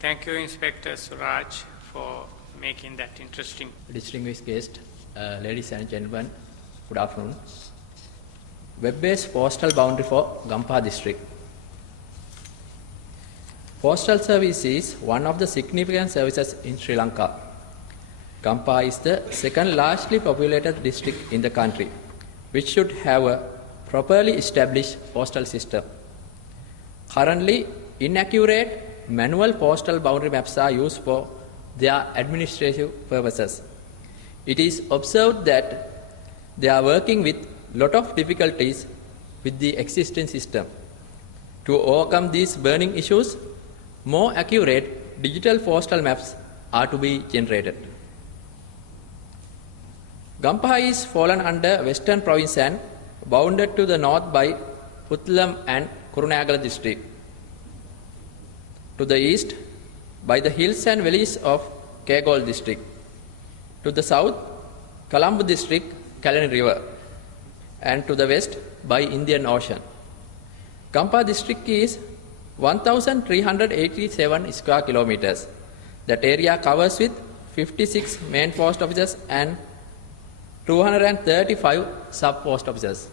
Thank you, Inspector Suraj, for making that interesting. Distinguished guests, ladies and gentlemen, good afternoon. Web-based postal boundary for Gampaha district. Postal service is one of the significant services in Sri Lanka. Gampaha is the second largely populated district in the country, which should have a properly established postal system. Currently, inaccurate manual postal boundary maps are used for their administrative purposes. It is observed that they are working with a lot of difficulties with the existing system. To overcome these burning issues, more accurate digital postal maps are to be generated. Gampaha is fallen under Western Province and bounded to the north by Puttalam and Kurunegala district. To the east by the hills and valleys of Kegol district. To the south, Colombo district, Kalani River. And to the west by Indian Ocean. Gampaha district is 1,387 square kilometers. That area covers with 56 main post offices and 235 sub-post offices.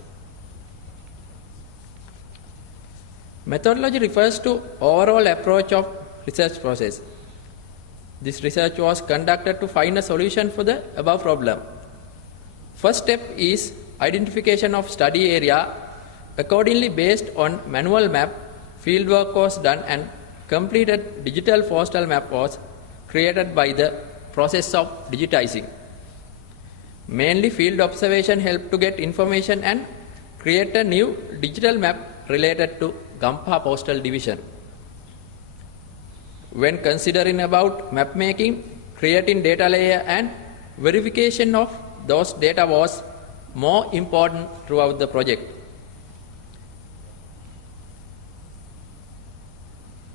Methodology refers to overall approach of research process. This research was conducted to find a solution for the above problem. First step is identification of study area. Accordingly, based on manual map, fieldwork was done and completed digital postal map was created by the process of digitizing. Mainly field observation helped to get information and create a new digital map related to Gampaha Postal Division. When considering about map making, creating data layer and verification of those data was more important throughout the project.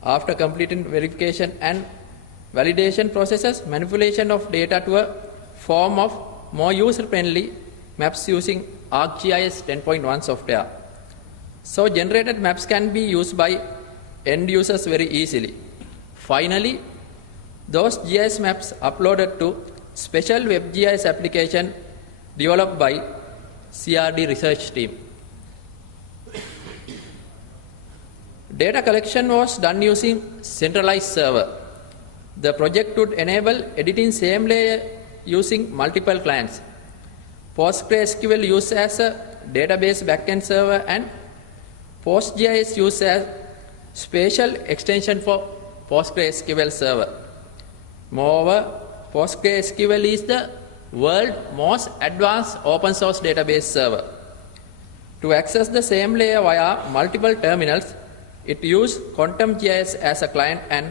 After completing verification and validation processes, manipulation of data to a form of more user-friendly maps using ArcGIS 10.1 software. So generated maps can be used by end users very easily. Finally, those GIS maps uploaded to special WebGIS application developed by CRD research team. Data collection was done using centralized server. The project would enable editing same layer using multiple clients. PostgreSQL used as a database backend server and PostGIS used as spatial extension for PostgreSQL server. Moreover, PostgreSQL is the world's most advanced open source database server. To access the same layer via multiple terminals, it used QuantumGIS as a client and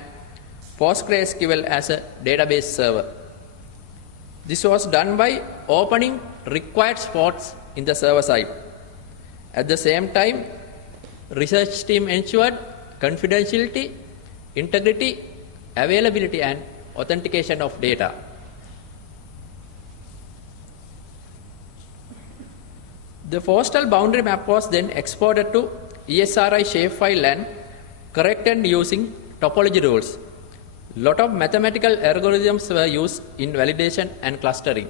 PostgreSQL as a database server. This was done by opening required spots in the server side. At the same time, research team ensured confidentiality, integrity, availability and authentication of data. The postal boundary map was then exported to ESRI shapefile and corrected using topology rules. Lot of mathematical algorithms were used in validation and clustering.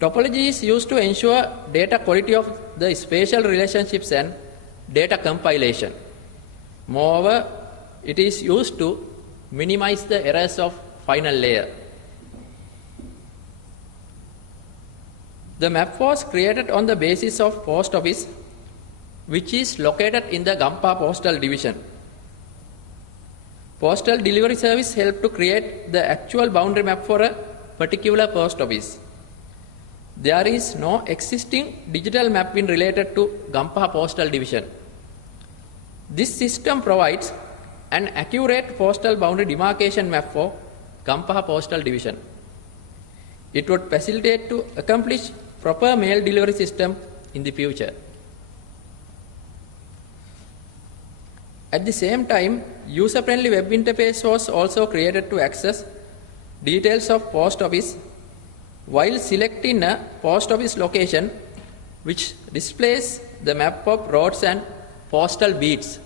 Topology is used to ensure data quality of the spatial relationships and data compilation. Moreover, it is used to minimize the errors of final layer. The map was created on the basis of post office, which is located in the Gampaha Postal Division. Postal delivery service helped to create the actual boundary map for a particular post office. There is no existing digital mapping related to Gampaha Postal Division. This system provides an accurate postal boundary demarcation map for Gampaha Postal Division. It would facilitate to accomplish proper mail delivery system in the future. At the same time, user-friendly web interface was also created to access details of post office while selecting a post office location which displays the map of roads and postal beats.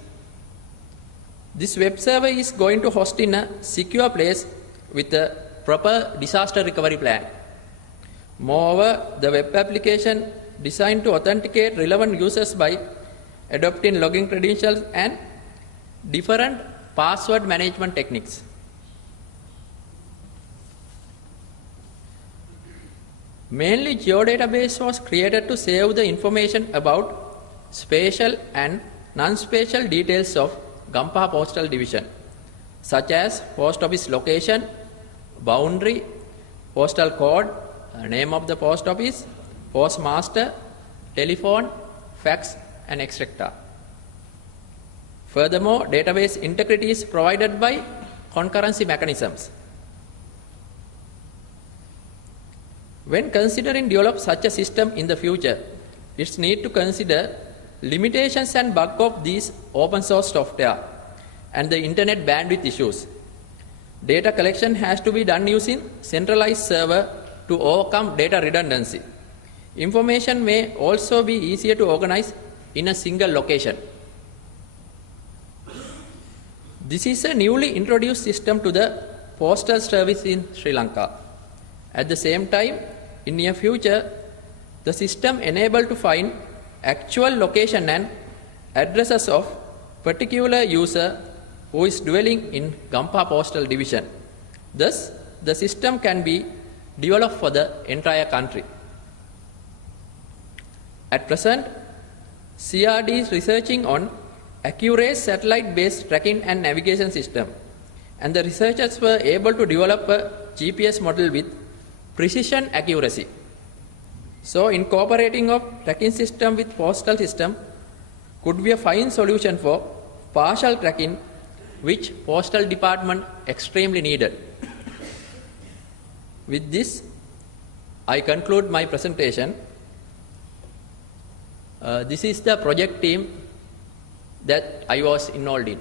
This web server is going to host in a secure place with a proper disaster recovery plan. Moreover, the web application designed to authenticate relevant users by adopting login credentials and different password management techniques. Mainly, geodatabase was created to save the information about spatial and non-spatial details of Gampaha Postal Division, such as post office location, boundary, postal code, name of the post office, postmaster, telephone, fax, and etc. Furthermore, database integrity is provided by concurrency mechanisms. When considering develop such a system in the future, it's need to consider limitations and bug of these open source software and the internet bandwidth issues. Data collection has to be done using centralized server to overcome data redundancy. Information may also be easier to organize in a single location. This is a newly introduced system to the postal service in Sri Lanka. At the same time, in near future, the system enabled to find actual location and addresses of particular user who is dwelling in Gampaha Postal Division. Thus, the system can be developed for the entire country. At present, CRD is researching on accurate satellite-based tracking and navigation system, and the researchers were able to develop a GPS model with precision accuracy. So, incorporating of tracking system with postal system could be a fine solution for partial tracking, which postal department extremely needed. With this, I conclude my presentation. This is the project team that I was involved in.